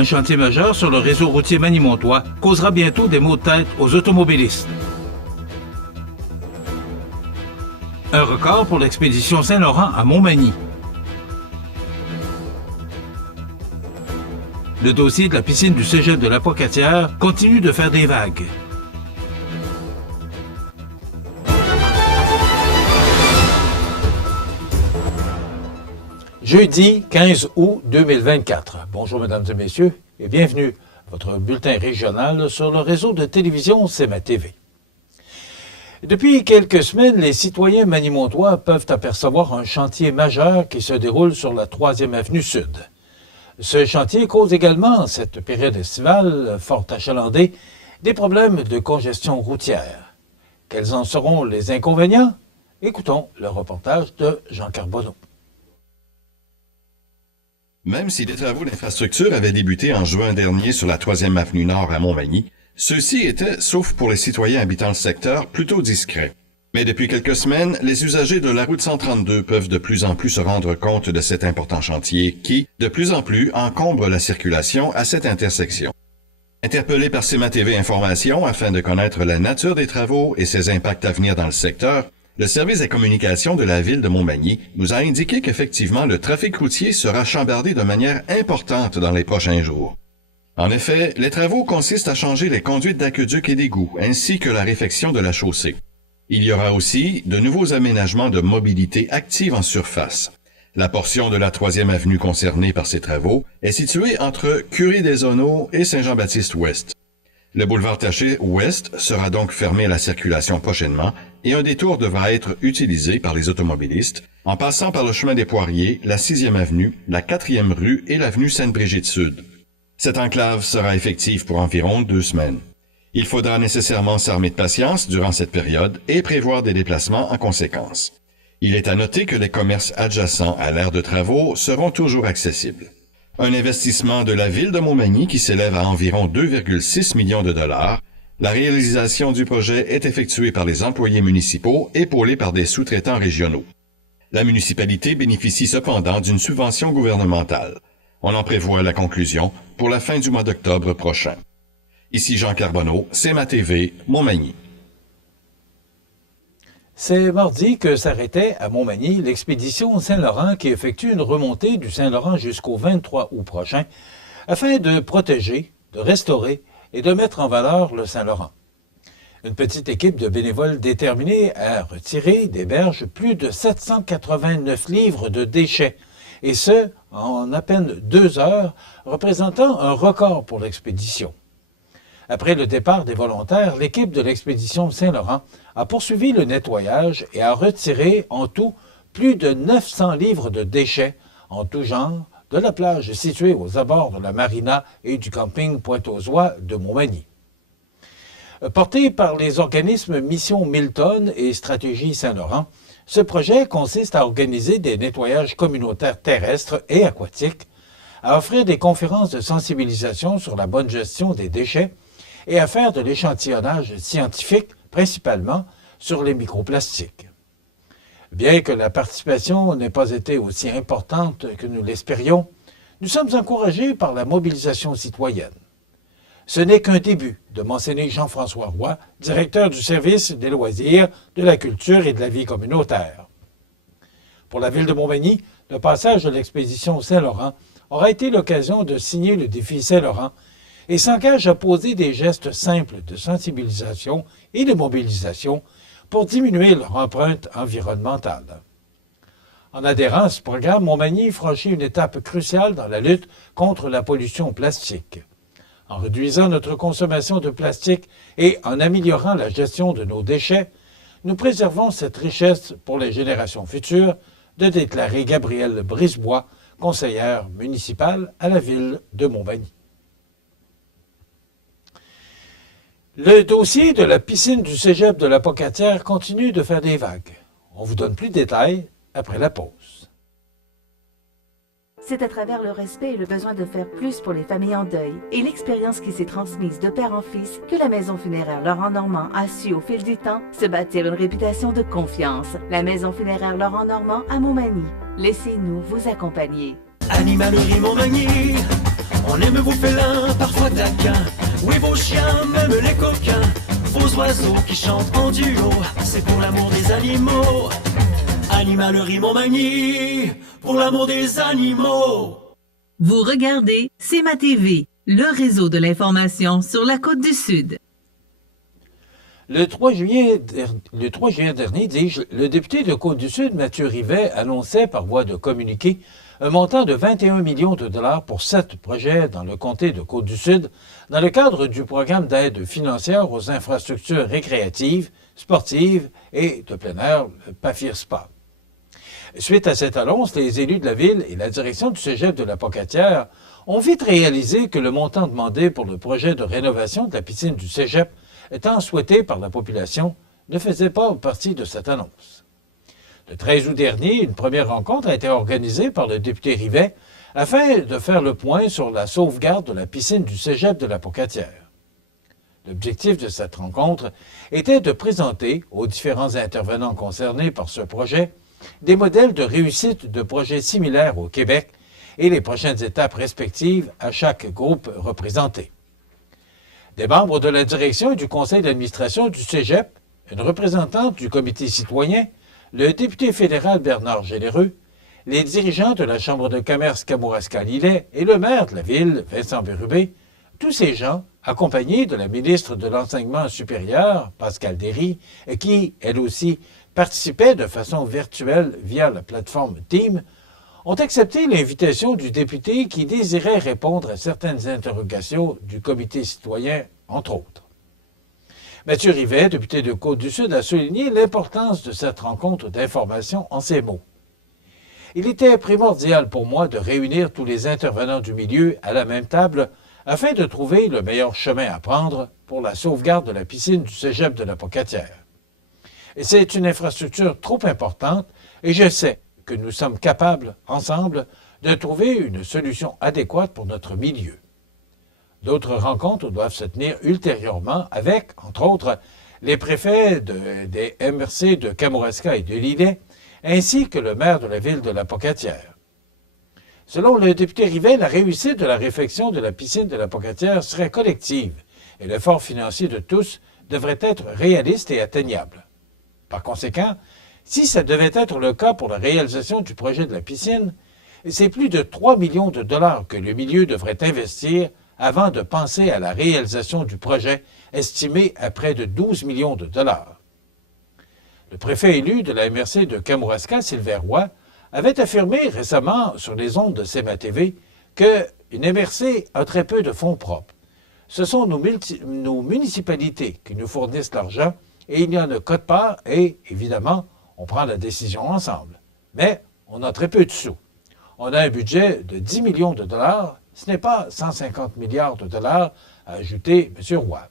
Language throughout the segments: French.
Un chantier majeur sur le réseau routier manimontois causera bientôt des maux de tête aux automobilistes. Un record pour l'expédition Saint-Laurent à Montmagny. Le dossier de la piscine du cégep de la Pocatière continue de faire des vagues. Jeudi 15 août 2024. Bonjour mesdames et messieurs et bienvenue à votre bulletin régional sur le réseau de télévision CMA-TV. Depuis quelques semaines, les citoyens manimontois peuvent apercevoir un chantier majeur qui se déroule sur la 3e avenue Sud. Ce chantier cause également, en cette période estivale fort achalandée, des problèmes de congestion routière. Quels en seront les inconvénients? Écoutons le reportage de Jean Carbonneau. Même si des travaux d'infrastructure avaient débuté en juin dernier sur la 3e avenue Nord à Montmagny, ceux-ci étaient, sauf pour les citoyens habitant le secteur, plutôt discrets. Mais depuis quelques semaines, les usagers de la route 132 peuvent de plus en plus se rendre compte de cet important chantier qui, de plus en plus, encombre la circulation à cette intersection. Interpellé par CMA-TV Information afin de connaître la nature des travaux et ses impacts à venir dans le secteur, le service des communications de la ville de Montmagny nous a indiqué qu'effectivement le trafic routier sera chambardé de manière importante dans les prochains jours. En effet, les travaux consistent à changer les conduites d'aqueduc et d'égouts, ainsi que la réfection de la chaussée. Il y aura aussi de nouveaux aménagements de mobilité active en surface. La portion de la 3e avenue concernée par ces travaux est située entre Curie-des-Honneaux et Saint-Jean-Baptiste-Ouest. Le boulevard Taché Ouest sera donc fermé à la circulation prochainement et un détour devra être utilisé par les automobilistes en passant par le chemin des Poiriers, la 6e avenue, la 4e rue et l'avenue Sainte-Brigitte-Sud. Cette enclave sera effective pour environ 2 semaines. Il faudra nécessairement s'armer de patience durant cette période et prévoir des déplacements en conséquence. Il est à noter que les commerces adjacents à l'aire de travaux seront toujours accessibles. Un investissement de la ville de Montmagny qui s'élève à environ 2,6 millions de dollars. La réalisation du projet est effectuée par les employés municipaux épaulés par des sous-traitants régionaux. La municipalité bénéficie cependant d'une subvention gouvernementale. On en prévoit la conclusion pour la fin du mois d'octobre prochain. Ici Jean Carbonneau, CMA-TV, Montmagny. C'est mardi que s'arrêtait à Montmagny l'expédition Saint-Laurent qui effectue une remontée du Saint-Laurent jusqu'au 23 août prochain afin de protéger, de restaurer et de mettre en valeur le Saint-Laurent. Une petite équipe de bénévoles déterminés à retirer des berges plus de 789 livres de déchets, et ce, en à peine 2 heures, représentant un record pour l'expédition. Après le départ des volontaires, l'équipe de l'expédition Saint-Laurent a poursuivi le nettoyage et a retiré en tout plus de 900 livres de déchets en tout genre de la plage située aux abords de la marina et du camping Pointe-aux-Oies de Montmagny. Porté par les organismes Mission Milton et Stratégie Saint-Laurent, ce projet consiste à organiser des nettoyages communautaires terrestres et aquatiques, à offrir des conférences de sensibilisation sur la bonne gestion des déchets et à faire de l'échantillonnage scientifique, principalement sur les microplastiques. Bien que la participation n'ait pas été aussi importante que nous l'espérions, nous sommes encouragés par la mobilisation citoyenne. Ce n'est qu'un début, de mentionner Jean-François Roy, directeur du service des loisirs, de la culture et de la vie communautaire. Pour la ville de Montmagny, le passage de l'expédition Saint-Laurent aura été l'occasion de signer le défi Saint-Laurent et s'engage à poser des gestes simples de sensibilisation et de mobilisation pour diminuer leur empreinte environnementale. En adhérant à ce programme, Montmagny franchit une étape cruciale dans la lutte contre la pollution plastique. En réduisant notre consommation de plastique et en améliorant la gestion de nos déchets, nous préservons cette richesse pour les générations futures, de déclarer Gabrielle Brisebois, conseillère municipale à la ville de Montmagny. Le dossier de la piscine du cégep de la Pocatière continue de faire des vagues. On vous donne plus de détails après la pause. C'est à travers le respect et le besoin de faire plus pour les familles en deuil et l'expérience qui s'est transmise de père en fils que la maison funéraire Laurent Normand a su au fil du temps se bâtir une réputation de confiance. La maison funéraire Laurent Normand à Montmagny. Laissez-nous vous accompagner. Animalerie Montmagny, On aime vos félins, parfois taquins. Oui, vos chiens, même les coquins. Vos oiseaux qui chantent en duo, c'est pour l'amour des animaux. Animalerie Montmagny, pour l'amour des animaux. Vous regardez CEMA TV, le réseau de l'information sur la Côte-du-Sud. Le 3 juillet dernier, dis-je, le député de Côte-du-Sud, Mathieu Rivet, annonçait par voie de communiqué un montant de 21 millions de dollars pour 7 projets dans le comté de Côte-du-Sud dans le cadre du programme d'aide financière aux infrastructures récréatives, sportives et de plein air, le PAFIR-SPA. Suite à cette annonce, les élus de la ville et la direction du cégep de la Pocatière ont vite réalisé que le montant demandé pour le projet de rénovation de la piscine du cégep, étant souhaité par la population, ne faisait pas partie de cette annonce. Le 13 août dernier, une première rencontre a été organisée par le député Rivet afin de faire le point sur la sauvegarde de la piscine du cégep de la Pocatière. L'objectif de cette rencontre était de présenter aux différents intervenants concernés par ce projet des modèles de réussite de projets similaires au Québec et les prochaines étapes respectives à chaque groupe représenté. Des membres de la direction et du conseil d'administration du cégep, une représentante du comité citoyen, le député fédéral Bernard Généreux, les dirigeants de la Chambre de commerce Kamouraska-Lillet et le maire de la ville, Vincent Bérubé, tous ces gens, accompagnés de la ministre de l'Enseignement supérieur, Pascal Derry, qui, elle aussi, participait de façon virtuelle via la plateforme Teams, ont accepté l'invitation du député qui désirait répondre à certaines interrogations du comité citoyen, entre autres. Mathieu Rivet, député de Côte-du-Sud, a souligné l'importance de cette rencontre d'information en ces mots. Il était primordial pour moi de réunir tous les intervenants du milieu à la même table afin de trouver le meilleur chemin à prendre pour la sauvegarde de la piscine du cégep de la Pocatière. Et c'est une infrastructure trop importante et je sais que nous sommes capables, ensemble, de trouver une solution adéquate pour notre milieu. D'autres rencontres doivent se tenir ultérieurement avec, entre autres, les préfets des MRC de Kamouraska et de Lillet, ainsi que le maire de la ville de la Pocatière. Selon le député Rivet, la réussite de la réfection de la piscine de la Pocatière serait collective et l'effort financier de tous devrait être réaliste et atteignable. Par conséquent, si ça devait être le cas pour la réalisation du projet de la piscine, c'est plus de 3 millions de dollars que le milieu devrait investir avant de penser à la réalisation du projet, estimé à près de 12 millions de dollars. Le préfet élu de la MRC de Kamouraska, Sylvain Roy, avait affirmé récemment sur les ondes de CEMA TV qu'une MRC a très peu de fonds propres. Ce sont nos municipalités qui nous fournissent l'argent et il y a un quote-part et, évidemment, on prend la décision ensemble. Mais on a très peu de sous. On a un budget de 10 millions de dollars. Ce n'est pas 150 milliards de dollars, a ajouté M. Roy.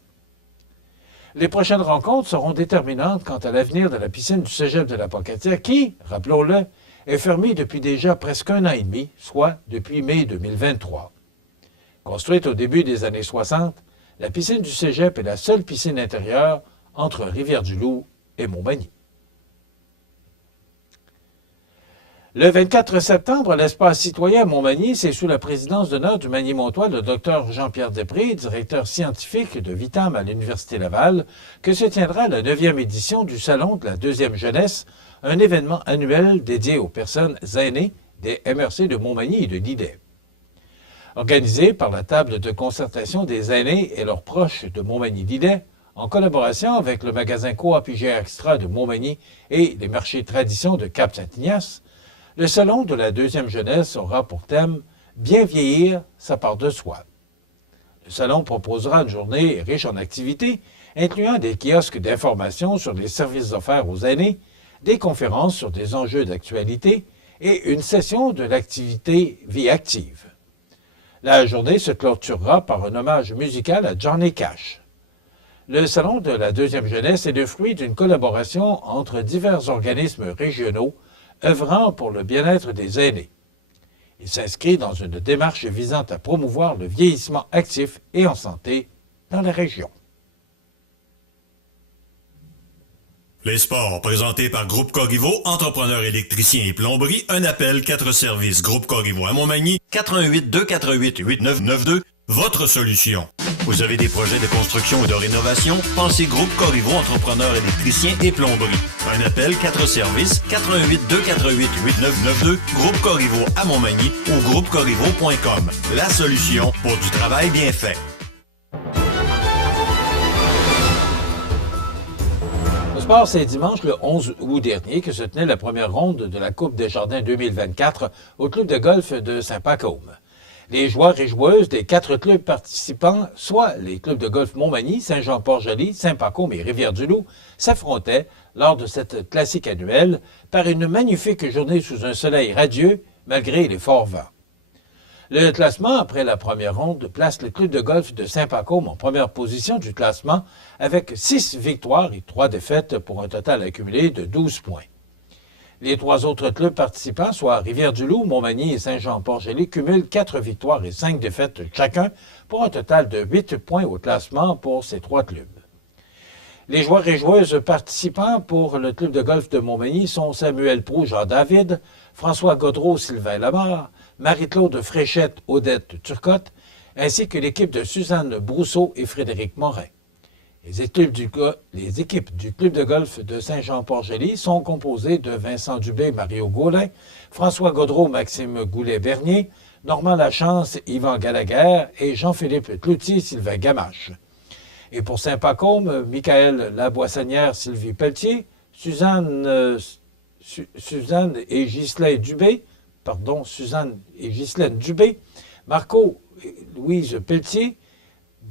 Les prochaines rencontres seront déterminantes quant à l'avenir de la piscine du cégep de la Pocatière qui, rappelons-le, est fermée depuis déjà presque 1 an et demi, soit depuis mai 2023. Construite au début des années 60, la piscine du cégep est la seule piscine intérieure entre Rivière-du-Loup et Montmagny. Le 24 septembre, l'espace citoyen à Montmagny, c'est sous la présidence d'honneur du Magny-Montois, le Dr Jean-Pierre Després, directeur scientifique de Vitam à l'Université Laval, que se tiendra la 9e édition du Salon de la deuxième jeunesse, un événement annuel dédié aux personnes aînées des MRC de Montmagny et de Lillet. Organisé par la table de concertation des aînés et leurs proches de Montmagny-Lillet, en collaboration avec le magasin Coop IGA Extra de Montmagny et les marchés traditions de Cap-Saint-Ignace, le Salon de la deuxième jeunesse aura pour thème « Bien vieillir, ça part de soi ». Le Salon proposera une journée riche en activités, incluant des kiosques d'information sur les services offerts aux aînés, des conférences sur des enjeux d'actualité et une session de l'activité Vie active. La journée se clôturera par un hommage musical à Johnny Cash. Le Salon de la deuxième jeunesse est le fruit d'une collaboration entre divers organismes régionaux œuvrant pour le bien-être des aînés. Il s'inscrit dans une démarche visant à promouvoir le vieillissement actif et en santé dans la région. Les sports, présentés par Groupe Corriveau, entrepreneur électricien et plomberie, un appel, 4 services. Groupe Corriveau à Montmagny, 88 248 8992, votre solution. Vous avez des projets de construction ou de rénovation? Pensez Groupe Corriveau, entrepreneur électricien et plomberie. Un appel, 4 services, 88 248 8992, Groupe Corriveau à Montmagny ou groupecorriveau.com. La solution pour du travail bien fait. C'est dimanche le 11 août dernier que se tenait la première ronde de la Coupe des Jardins 2024 au club de golf de Saint-Pacôme. Les joueurs et joueuses des 4 clubs participants, soit les clubs de golf Montmagny, Saint-Jean-Port-Joli, Saint-Pacôme et Rivière-du-Loup, s'affrontaient lors de cette classique annuelle par une magnifique journée sous un soleil radieux malgré les forts vents. Le classement, après la première ronde, place le club de golf de Saint-Pacôme en première position du classement avec 6 victoires et 3 défaites pour un total accumulé de 12 points. Les 3 autres clubs participants, soit Rivière-du-Loup, Montmagny et Saint-Jean-Port-Joli, cumulent 4 victoires et 5 défaites chacun pour un total de 8 points au classement pour ces 3 clubs. Les joueurs et joueuses participants pour le club de golf de Montmagny sont Samuel Proulx, Jean-David, François Gaudreau, Sylvain Lamar, Marie-Claude Fréchette, Odette Turcotte, ainsi que l'équipe de Suzanne Brousseau et Frédéric Morin. Les équipes du club de golf de Saint-Jean-Port-Joli sont composées de Vincent Dubé, Mario Gaulin, François Gaudreau, Maxime Goulet-Bernier, Normand Lachance, Yvan Gallagher et Jean-Philippe Cloutier, Sylvain Gamache. Et pour Saint-Pacôme, Michael Laboissonnière, Sylvie Pelletier, Suzanne et Ghislaine Dubé, Marco-Louise Pelletier,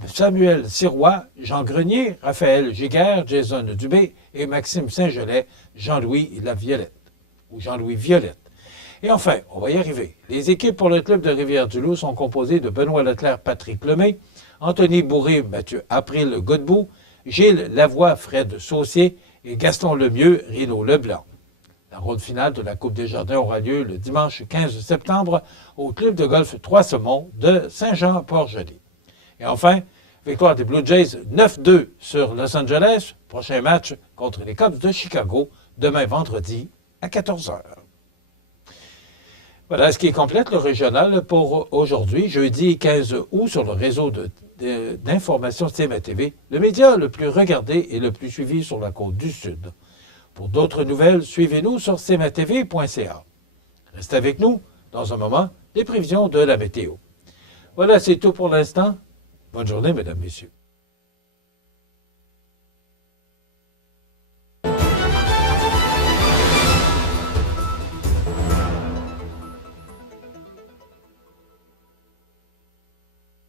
Samuel Sirois, Jean Grenier, Raphaël Giguère, Jason Dubé et Maxime Saint-Gelais, Jean-Louis Violette. Et enfin, on va y arriver. Les équipes pour le club de Rivière-du-Loup sont composées de Benoît Leclerc, Patrick Lemay, Anthony Bourré, Mathieu April Godbout, Gilles Lavoie, Fred Saucier et Gaston Lemieux, Rino Leblanc. La ronde finale de la Coupe des Jardins aura lieu le dimanche 15 septembre au club de golf Trois-Saumons de Saint-Jean-Port-Joli. Et enfin, victoire des Blue Jays 9-2 sur Los Angeles. Prochain match contre les Cubs de Chicago demain vendredi à 14h. Voilà ce qui complète le régional pour aujourd'hui, jeudi 15 août, sur le réseau d'information CMA-TV, le média le plus regardé et le plus suivi sur la côte du Sud. Pour d'autres nouvelles, suivez-nous sur cmatv.ca. Restez avec nous, dans un moment, les prévisions de la météo. Voilà, c'est tout pour l'instant. Bonne journée, mesdames, messieurs.